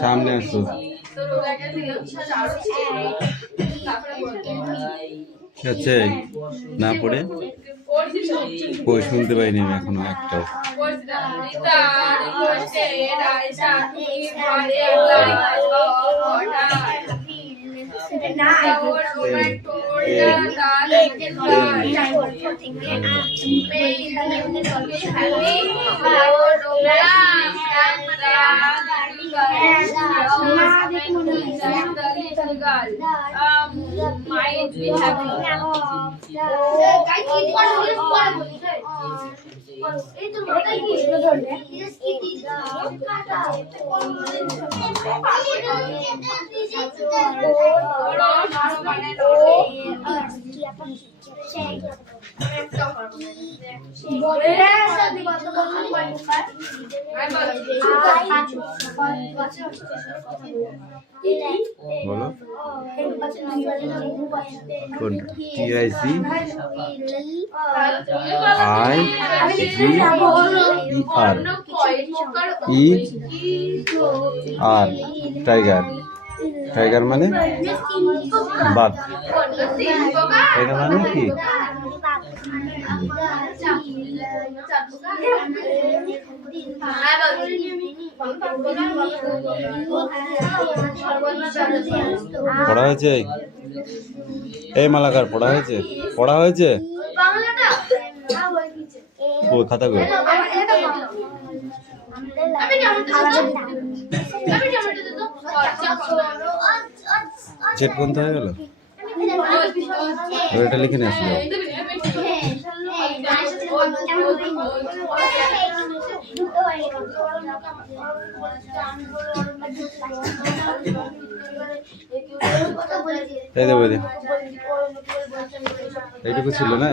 সামনে আসো। আচ্ছা না পড়ে কই শুনতে পাইনি আমি এখনো একটা। বলো TIC IGER টাইগার। টাইগার মানে বাঘ। টাইগার মানে কি? পড়া হয়েছে? এই মালাকার পড়া হয়েছে? পড়া হয়েছে? ওই খাতা করে চেক বন্ধ হয়ে গেল। এটা লিখে নিয়ে আসলে এইটুকু ছিল না?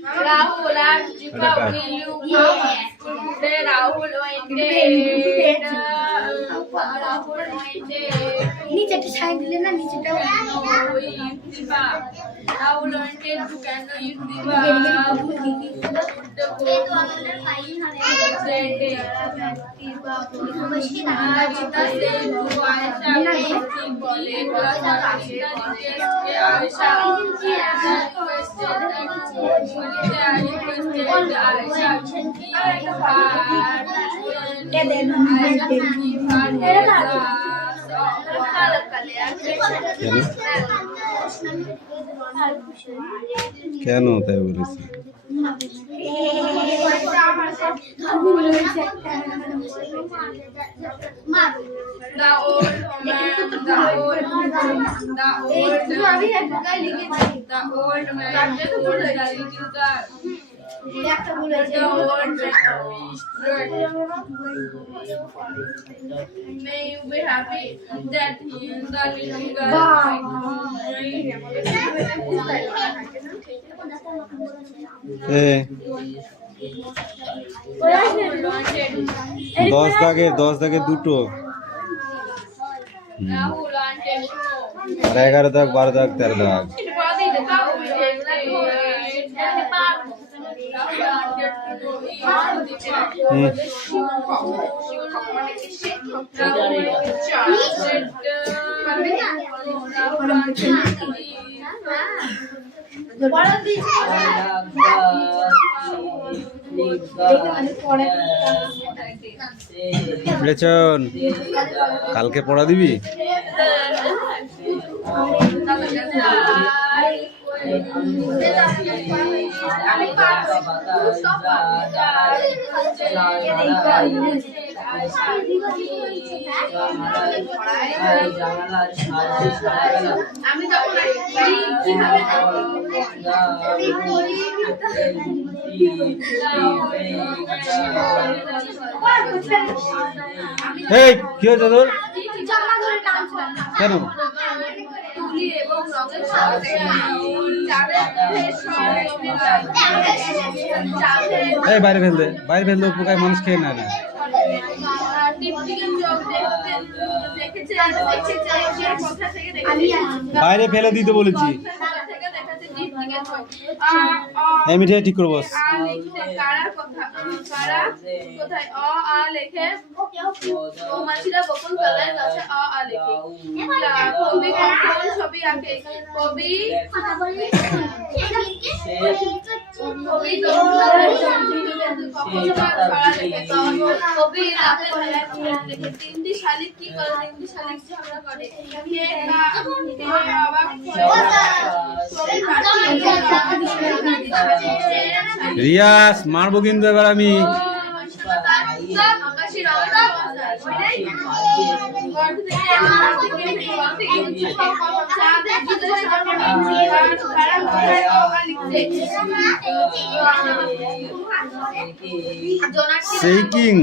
Rahul and Jipa will you Rahul नीचे की साइड लेना नीचे का Jipa Rahul and you can know you Jipa ये तो अंदर फाइल हमें কেন তাই বলেছি? May you be happy that he is the little girl. Hey. 10 দাগে দুটো আর 11 দাগ 12 দাগ 13 দাগ কালকে পড়া দিবি? আমি যখন এই কি হয়েছে তোর? কেন? এই বাইরে ফেলতে, বাইরে ফেলতে পোকায় মানুষ খেয়ে নেয় না। বাইরে ফেলে দিতে বলেছি। মিঠাই ঠিক করবো। ছবি আঁকে কবি তিনটি শালিক কি করে? তিনটি শালিক ঝগড়া করে। রিয়াস মারবো কিন্তু এবার আমি। সেইকিং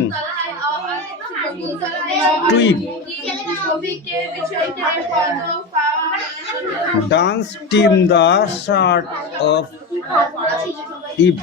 টুইপ dance team the start of Eve.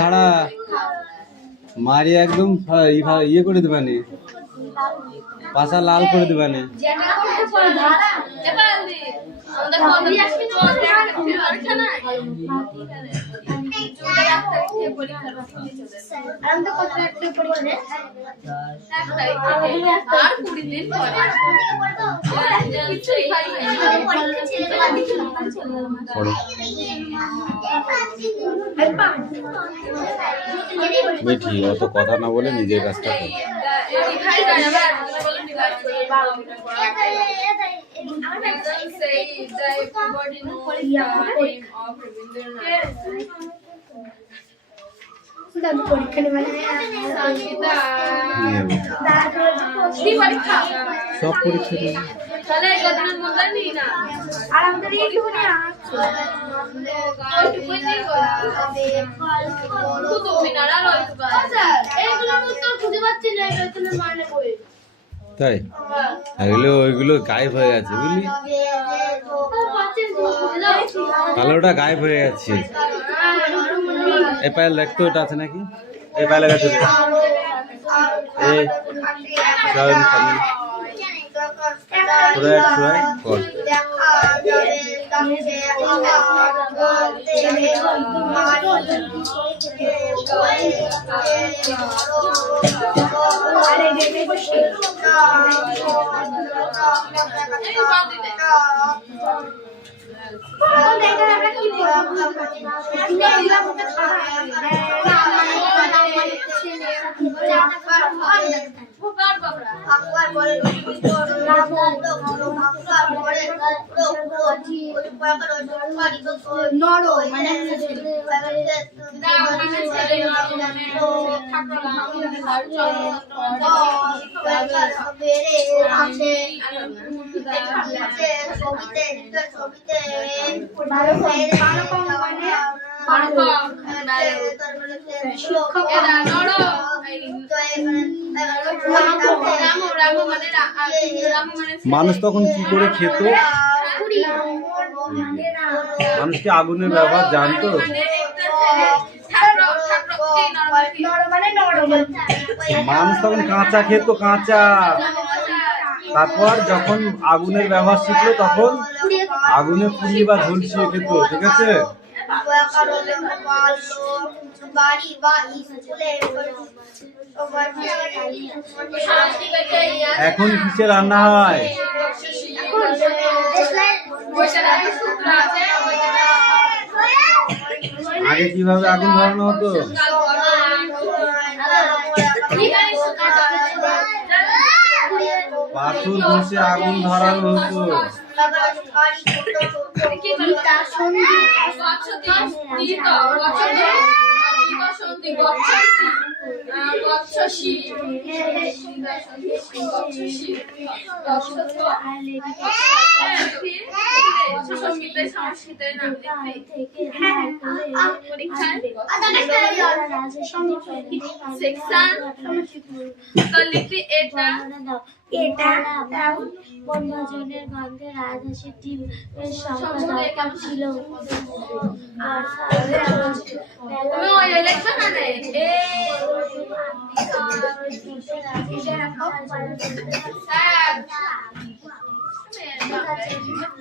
ধারা মারি একদম ইয়ে করে দেবানি, পাশা লাল করে দেবানি। বেঠি অত কথা না বলে নিজের কাজটা কর। সব পরীক্ষা আর আমাদের এইটুকুনি তাই ওইগুলো গায়েব হয়ে গেছে বুঝলি, কালোটা গায়েব হয়ে গেছে। এই পায়ের লেখতে ওটা আছে নাকি? এই পায়ে লেখা আছে রাম মানে ছেলে, মানে ঠাকুর মানুষ তখন কি করে খেত? মানুষ কি আগুনের ব্যবহার জানতো? মানুষ তখন কাঁচা খেত, কাঁচা। তারপর যখন আগুনের ব্যবহার শিখলো তখন আগুনে পুড়িয়ে বা ঝলসিয়ে খেত, ঠিক আছে? এখন কিসে রান্না হয়? আগে কিভাবে আগুন ধরানো হতো? পাথর বসে আগুন ধরানো হতো। বনভোজনের গন্ধে রাজহাঁসের ডিমের সংখ্যা দরকার ছিল। আর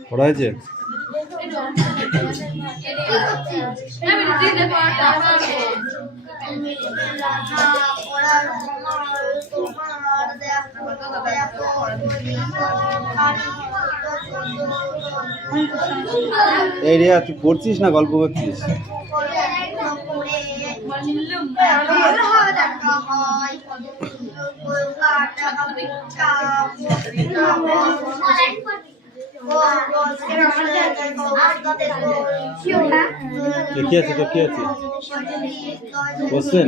পড়া হয়েছে? এই রিয়া, তুই পড়ছিস না গল্প করছিস? কি আছে তো, কি আছে কোশ্চেন?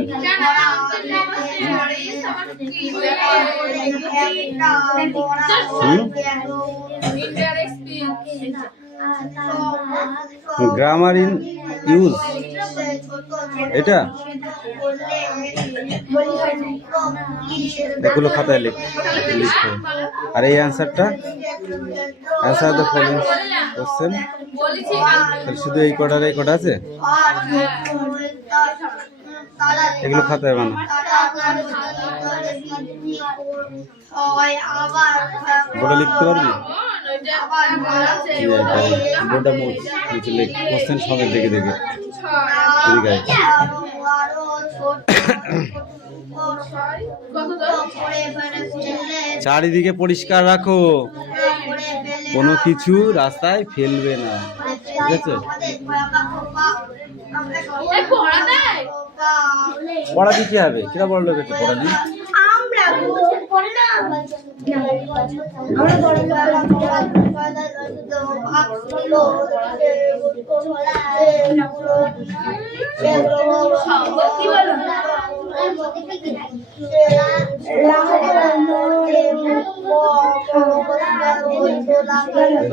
গ্রামার ইন ইউজ, এটা এগুলো খাতায় লিখো। আর এই অ্যান্সারটা, অ্যান্সার দ্য ফলোইং কোশ্চেন। তাহলে শুধু এই কটা আছে, এগুলো খাতায় বানাও। বোর্ডে লিখতে পারবি? বোর্ডটা মোট নিচে লিখ, কোশ্চেন সঙ্গে দেখে দেখে। ঠিক আছে, চারিদিকে পরিষ্কার রাখো, কোনো কিছু রাস্তায় ফেলবে না, ঠিক আছে? পড়া দিতে হবে, কিরা বড় লোক আছে পড়া দিই।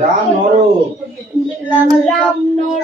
রাম নর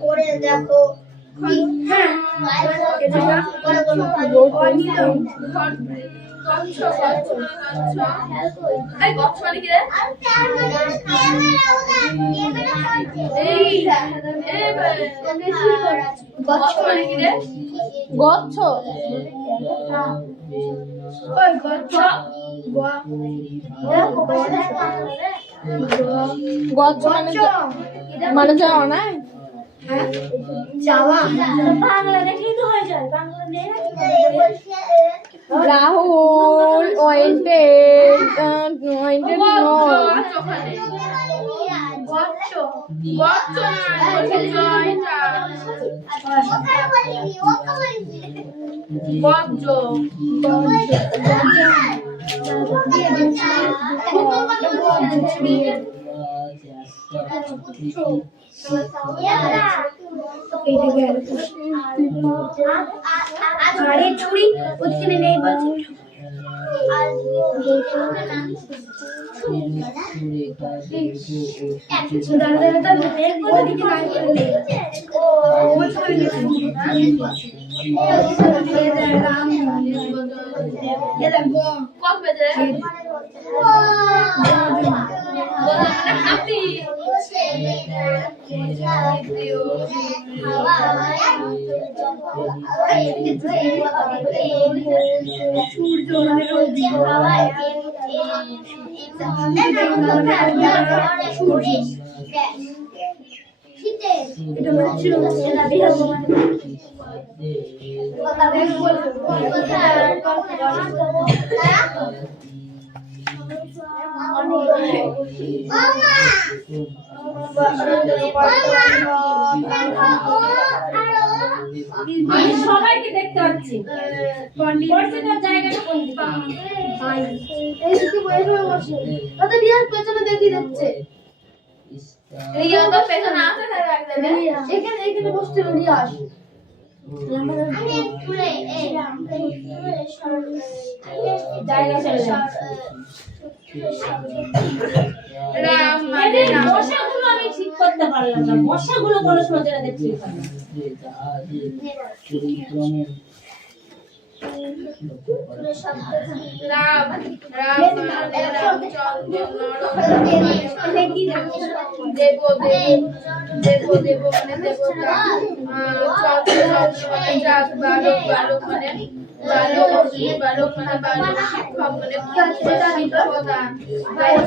করে দেখো হ্যাঁ গচ্ছ মানে কি রে? গচ্ছ মানে কি রে? গচ্ছ গচ্ছ মানে যাওয়া নাই বাংলা দেখলেই তো হয়ে যায় বাংলা নেই রাহুল ওয়েন্টেড আরে ছুরি ওখানে নেই বলছি কত বেজে? হাতি সবাইকে দেখতে পাচ্ছি পেছনে দেখি দেখছে রিয়া তো পেছনে আছে এখানে এখানে বসতে রিয়াজ জায়গা চলে রাম মানে রাম মশাগুলো আমি ঠিক করতে পারলাম না মশাগুলো কোনো সময় যেটা দেখছি রাম রাম মানে রামচন্দ্র দেব দেব দেব দেব মানে দেবতা চন্দ্র মানে চাঁদ বালক বালক মানে বালক বালক মানে বালক শিক্ষক মানে শিক্ষকদান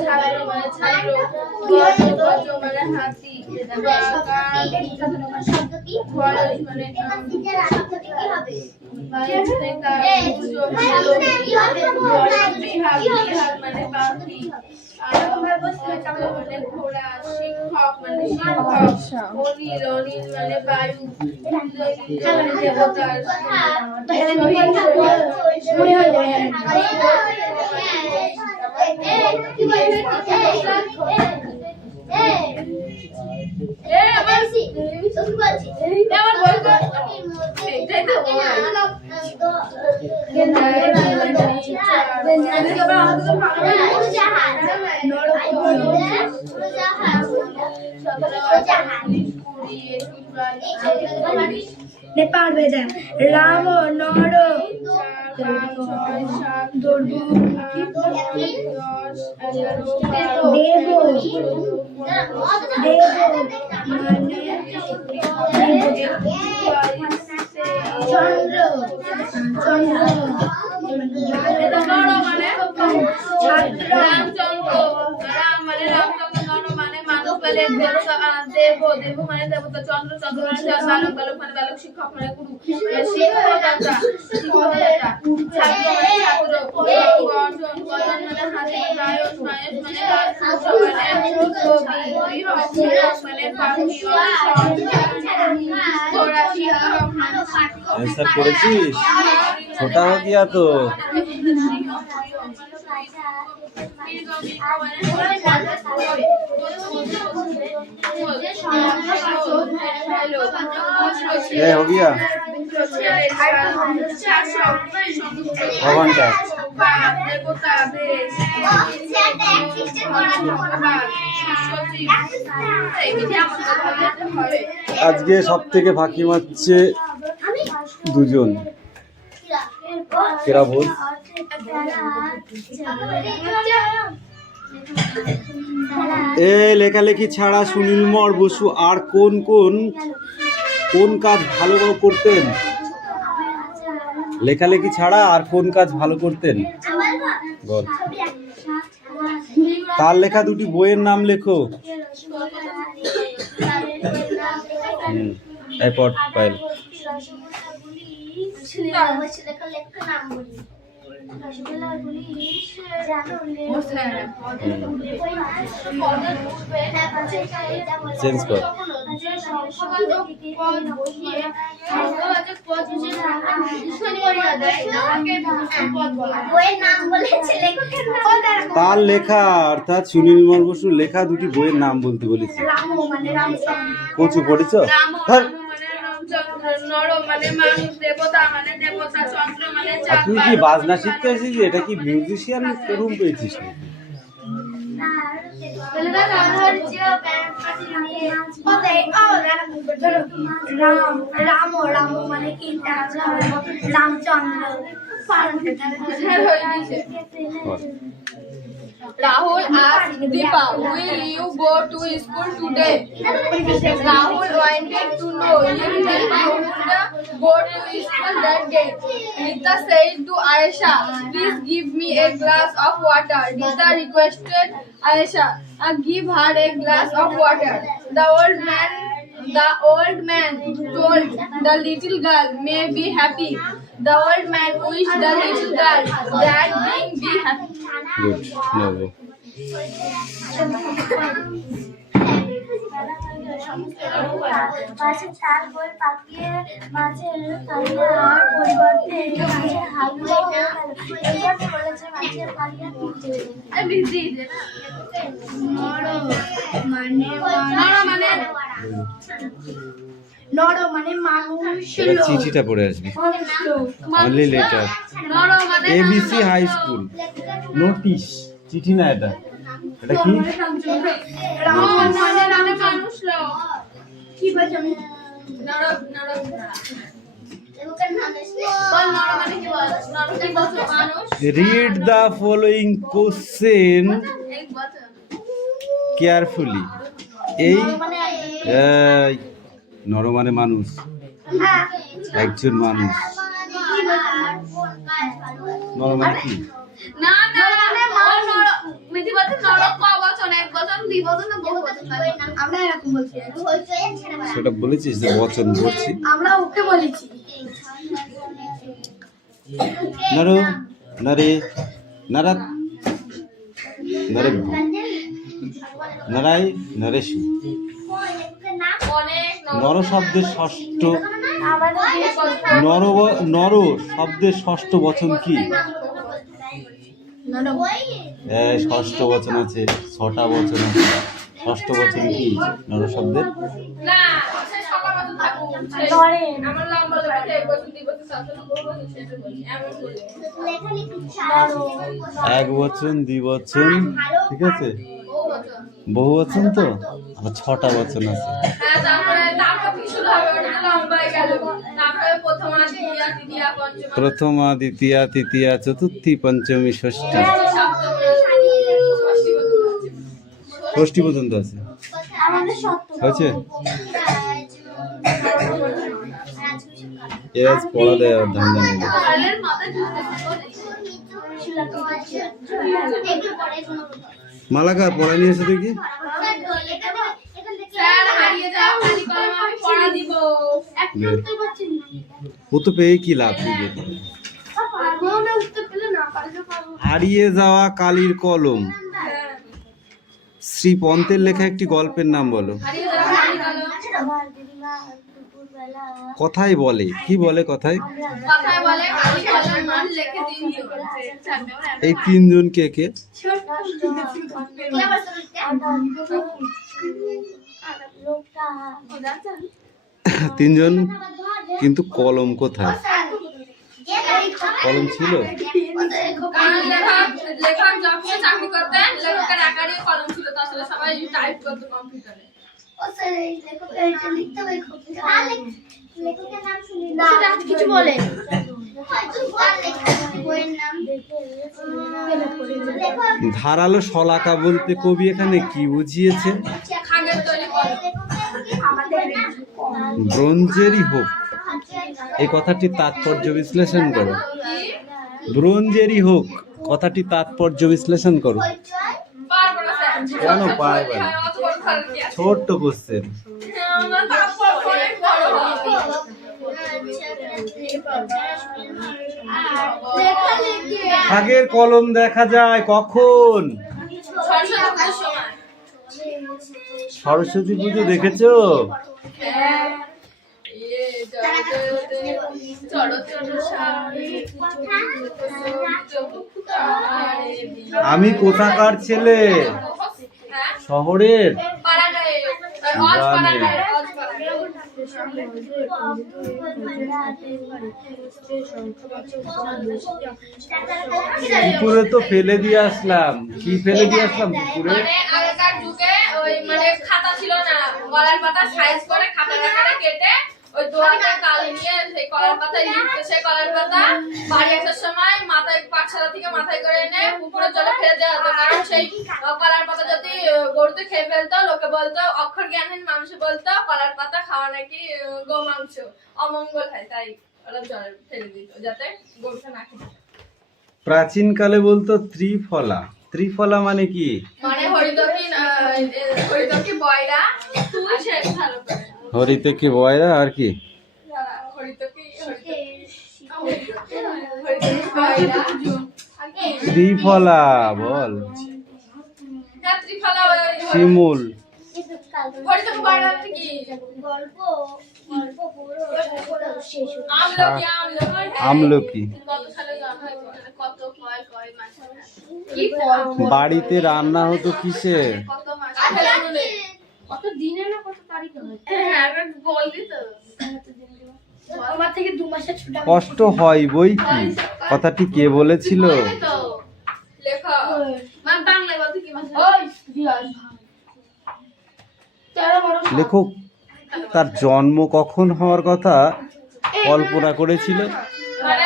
ছাত্র মানে ছাত্র গজ মানে হাতি বয়স মানে বিহার মানে পাখি মানে ঘোড়া শিক্ষক মানে শিক্ষক অনিল অনিল মানে বায়ু মানে দেবতার नेपाल भेजा राम नर देव चंद्र चंद्र মানে ছাত্র রামচন্দ্র রাম মানে রামচন্দ্র মানে মানুষ বলে দেব দেব মানে দেবতা চন্দ্র চন্দ্র মানে বালক বালক মানে বালক শিক্ষক মানে গুরু শিক্ষকদাতা শিক্ষকদাতা ছাত্র মানে ছাত্র গর্জন গর্জন মানে হাতি বায়স বায়স মানে মানে কবি বিহক মানে পাখি ঘোড়া শিক্ষক মানে ऐसा করেছিস ছোটা हो गया तो ये हो गया भगवान का আজকে সব থেকে ফাঁকি মারছে দুজন। কেরা বল? এ লেখালেখি ছাড়া সুনীলমর বসু আর কোন কাজ ভালো করতেন? লেখালেখি ছাড়া আর কোন কাজ ভালো করতেন বল। তার লেখা দুটি বইয়ের নাম লেখো। এরপর পাইল চেঞ্জ কর। তার লেখা অর্থাৎ সুনীলমল বসুর লেখা দুটি বইয়ের নাম বলতে বলেছি। কচু পড়েছ? তুই কি বাজনা শিখতে এসেছিস? এটা কি মিউজিশিয়ান রুম পেয়েছিস? Rahul asked Deepa, will you go to school today? Rahul wanted to know if Deepa would go to school that day. Rita said to Ayesha, please give me a glass of water. Rita requested Ayesha, give her a glass of water. The old man told the little girl, may be happy. The old man wished the little girl that being be happy. Good. No. মাছের চাল বই পাকিয়ে মাছের কালিয়ার পরিবর্তে মাছের হালুয়া হয়ে গেল। এবার বলেছে মাছের কালিয়া নর মানে মানুষ। চিঠিটা পড়ে আসবি। Only letter. ABC high school notice. চিঠি না এটা কি? Read the following question carefully. এই নর মানে মানুষ, একজন মানুষ। নর মানে কি? সেটা বলেছিস যে বচন বলছি আমরা ওকে বলেছি। নরে নরে নরাত নরে নরাই নরেশু। নর শব্দের ষষ্ঠ নর শব্দের ষষ্ঠ বচন কি? ষষ্ঠ বচন আছে, 6টা বচন আছে। ষষ্ঠ বচন কি নর শব্দের? এক বচন, দ্বিবচন, ঠিক আছে। বহু বচন তো 6টা বচন আছে। প্রথমা, দ্বিতীয়া, তৃতীয়া, চতুর্থী, পঞ্চমী, ষষ্ঠী। ষষ্ঠী পর্যন্ত আছে। হয়েছে? এজ পড়া দেয় আর ধান্দা নেই। মালাকার পড়া নিয়ে এসে দেখি। ও তো পেয়ে কি লাভ? হারিয়ে যাওয়া কালির কলম। শ্রী পন্তের লেখা একটি গল্পের নাম বলো। কথায় বলে, কি বলে কথায়? এই 3 জন কে কে? 3 জন, কিন্তু কলম কোথায়? কলম ছিল? লেখকের নাম শুনি না, কিছু বলে ধারালো শলাকা বলতে কবি এখানে কি বুঝিয়েছে? খাগের তৈরি করে ব্রোঞ্জেরই হোক, এই কথাটি তাৎপর্য বিশ্লেষণ করো। ব্রোঞ্জেরই হোক কথাটি তাৎপর্য বিশ্লেষণ করো। পারবো না স্যার। কেন পারবে না? অত বড় খারাপ কি আছে? ছোট্ট কোশ্চেন। আমরা তারপর অনেক বড় হবে। খাগের কলম দেখা যায় কখন? সরস্বতী পুজোর সময়। সরস্বতী পুজো দেখেছো? হ্যাঁ। চড়ো চড়ো শাড়ি, আমি কোথাকার ছেলে? হ্যাঁ? শহরের। পাড়াগাঁয়ে, অজপাড়াগাঁয়ে, অজপাড়াগাঁয়ে। পুকুরে তো ফেলে দিয়ে আসলাম। কি ফেলে দিয়ে আসলাম পুকুরে? মানে আগেকার যুগে ওই মানে খাতা ছিল না, কলার পাতা সাইজ করে খাতা কাটা কেটে ওই দড়িতে কালি নিয়ে সেই কলার পাতায় লিখতে, সেই কলার পাতা বাড়ি আসার সময় মাথায় পাঠশালা থেকে মাথায় করে এনে পুকুরের জলে ফেলে দেওয়া হতো। কারণ সেই কলার পাতা যদি গরুতে খেয়ে ফেলতো, লোকে বলতো, অক্ষর জ্ঞানহীন মানুষ বলতো কলার পাতা খাওয়া নাকি গোমাংস, অমঙ্গল হয়, তাই ওরা জলে ফেলে দিত যাতে গরুটা না খেতে। প্রাচীনকালে বলতো ত্রিফলা। ত্রিফলা মানে কি? মানে হরিতকি বয়রা তুই সে ভালো করে হরিতে কি বয়রা আর কি? ত্রিফলা বল। শিমুল। আমলকি। বাড়িতে রান্না হতো কিসে? কত দিনে না কত তারিখে হয়? বললি তো আমার থেকে 2 মাসের ছোট। কষ্ট হয় বই কি কথাটি কে বলেছিল? লেখা মানে বাংলায় বলতে কি ভাষা? লেখক তার জন্ম কখন হওয়ার কথা কল্পনা করেছিল? মানে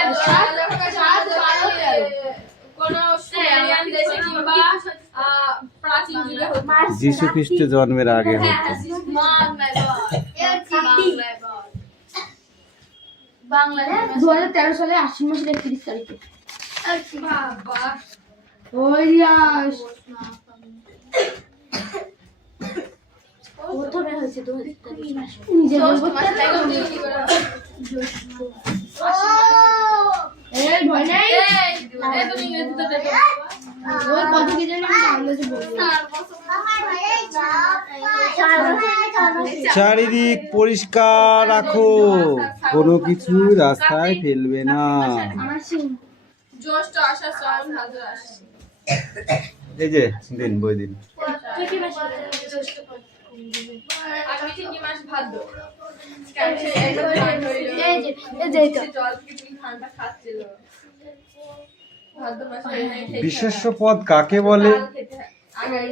কোনো সুমেরিয়ান দেশে কিংবা প্রাচীন যুগে হতো। যীশু খ্রিস্ট জন্মের আগে হতো। বাংলায় 2013 সালে আশ্বিন মাসের 31 তারিখে। বাবা ওই রিয়াস প্রথমে হয়েছে 2023 নিজে বলবো এই ভয় নাই। এই তুমি ইংরেজিতে দেখো। ওই কত কি জানি আমি বাংলাতে বলবো। চারিদিক পরিষ্কার রাখো, কোনো কিছু রাস্তায় ফেলবে না। জ্যৈষ্ঠ আষাঢ় শ্রাবণ ভাদ্র আশ্বিন। এই যে দিন বই দিন। আমি ঠিকই মাস ভাদ্র। জল কিছু ঠান্ডা খাচ্ছিল। ভাদ্র মাসে বিশেষ্য পদ কাকে বলে?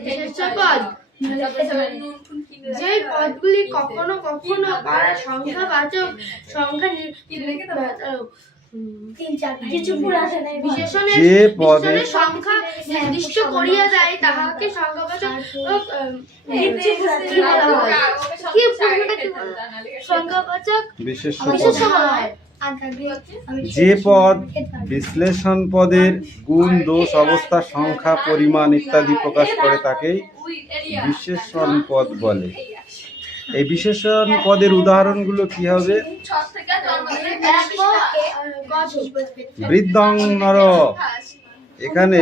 বিশেষ্য পদ যে পদগুলি কখনো কখনো সংখ্যাবাচক সংখ্যা যে পদে সংখ্যা নির্দিষ্ট করিয়া যায় তাহাকে সংখ্যাবাচক সংখ্যাবাচক বিশেষ্য বিশেষ্য পদ। বলা হয়। যে পদ বিশ্লেষণ পদের গুণ, দোষ, অবস্থা, সংখ্যা, পরিমাণ ইত্যাদি প্রকাশ করে তাকেই বিশেষণ পদ বলে। এই বিশেষণ পদের উদাহরণগুলো কি হবে? বৃদ্ধং নর। এখানে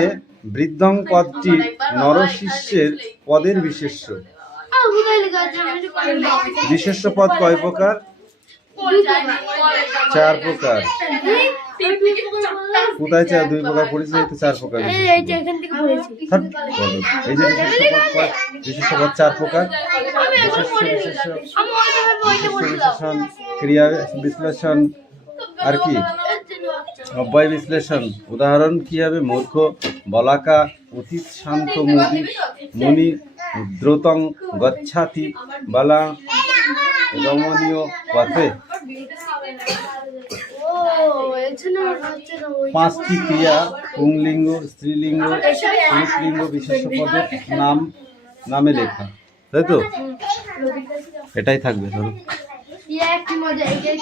বৃদ্ধং পদটি নরশিষ্যের পদের বিশেষ্য। বিশেষ্য পদ কয় প্রকার? 4 প্রকার। কোথায় 2 প্রকার পড়েছি, 4 প্রকার। এই যে বিশেষ্য পদ 4 প্রকার। বিশেষণ, ক্রিয়া বিশ্লেষণ আর কি অব্যয় বিশ্লেষণ। উদাহরণ কি হবে? মূর্খ, বলাকা, অতীত, শান্ত, মুনি, দ্রুতং গচ্ছাতি বালা রমণীয় পথে। পাঁচটি ক্রিয়া পুংলিঙ্গ, স্ত্রীলিঙ্গ, পুরুষলিঙ্গ বিশেষ্য পদের নামে লেখা, তাই তো? এটাই থাকবে ধরো। কি মজা, এটাই